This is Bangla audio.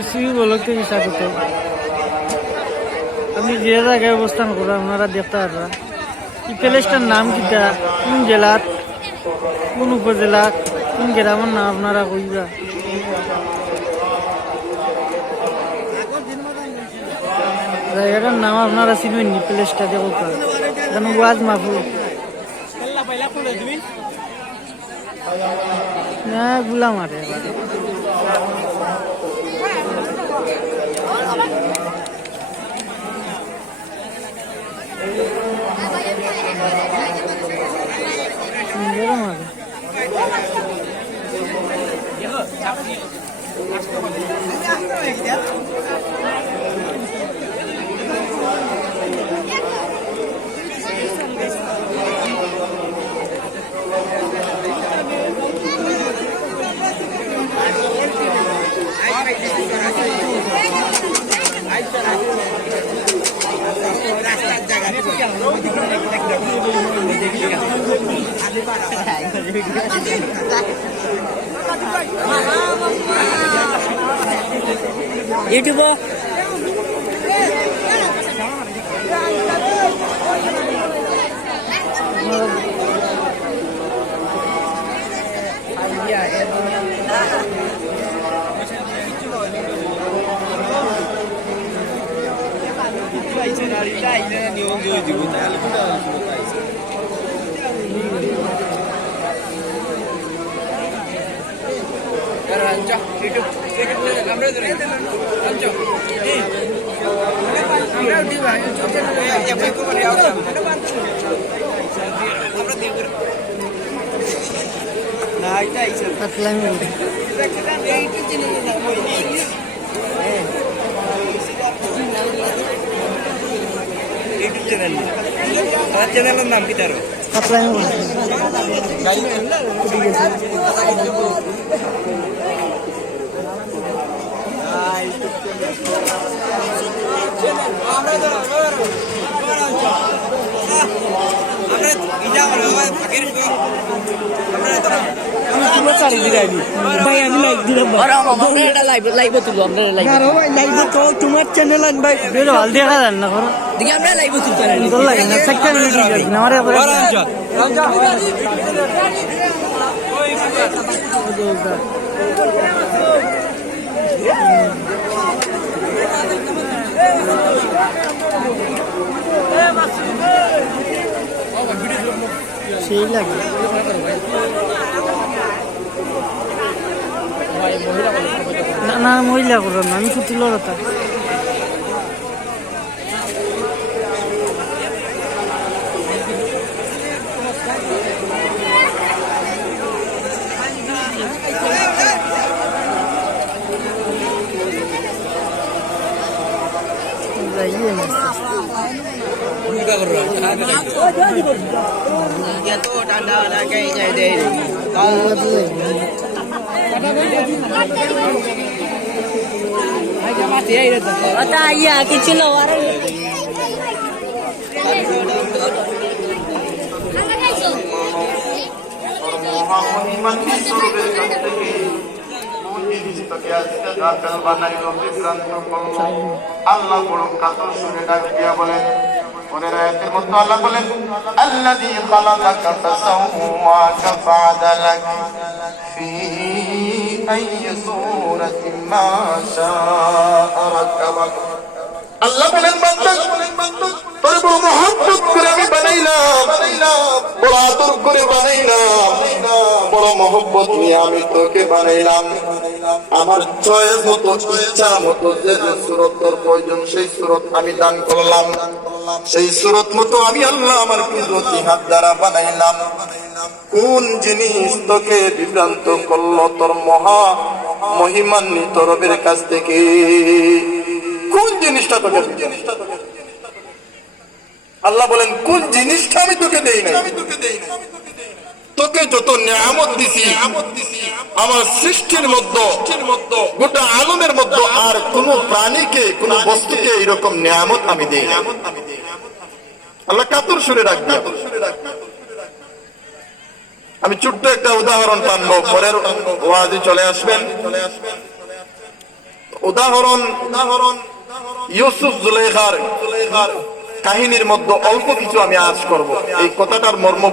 ইসিবি ব্লগ থেকে স্বাগত। আমি যে জায়গায় অবস্থান করি আপনারা দেখতে পারবেন। এই প্লেসটার নাম কিটা, কোন জেলার, কোন উপজেলা, কোন গ্রামের নাম আপনারা কইবা। জায়গাটার নাম আপনারা চিনবেন নি? প্লেসটা দেখো এখানে ওয়াজ মাহফিল না গুলা মারে। সুন্দর মারে। YouTube চ্যানেলের নাম কি তার? তোমার চ্যানেল ভাই দেখা যান না করো দেখি আমরা লাইভ সেই লাগে না না মহিলা করো না, আমি ছুটি লড়তা কিছু আল্লাহ বড় কাতর সুরে ডাক দিয়া বলেন, পরের আয়াতের মধ্যে আল্লাহ বলেন, আল্লাযী খালাকাকা ফাসাওয়াকা ফাআদালাক ফি আইয়ি সূরাতিন মা শাআ রাকাবাক। আল্লাহ বলেন, বান্দা তোর বড় মহব্বত করে আমি বানাইলাম, বড় আদর করে বানাইলাম, বড় মহব্বত নিয়ে আমি তোকে বানাইলাম। আমার চয়েস মতো, ইচ্ছা মতো যে সূরত তোর প্রয়োজন সেই সূরত আমি দান করলাম, সেই সূরত মতো আমি আল্লাহ আমার কুদরতি হাত দ্বারা বানাইলাম। কোন জিনিস তোকে বিভ্রান্ত করলো তোর মহা মহিমান্বিত রবের কাছ থেকে? কোন জিনিসটা তোকে? আল্লাহ বলেন, কোন জিনিসটা আমি তোকে দেই নাই? তোকে যত নিয়ামত দিছি আমার সৃষ্টির মধ্যে, গোটা আলমের মধ্যে আর কোন প্রাণীকে, কোন বস্তুকে এরকম নিয়ামত আমি দেই না। আল্লাহ কাতর সুরে রাখবে। আমি ছোট্ট একটা উদাহরণ টানবো, পরের ওয়াজে চলে আসবেন। উদাহরণ ইউসুফ জুলাইখার কাহিনীর মধ্যে অল্প কিছু আমি আজ করব। এই কথাটার মর্ম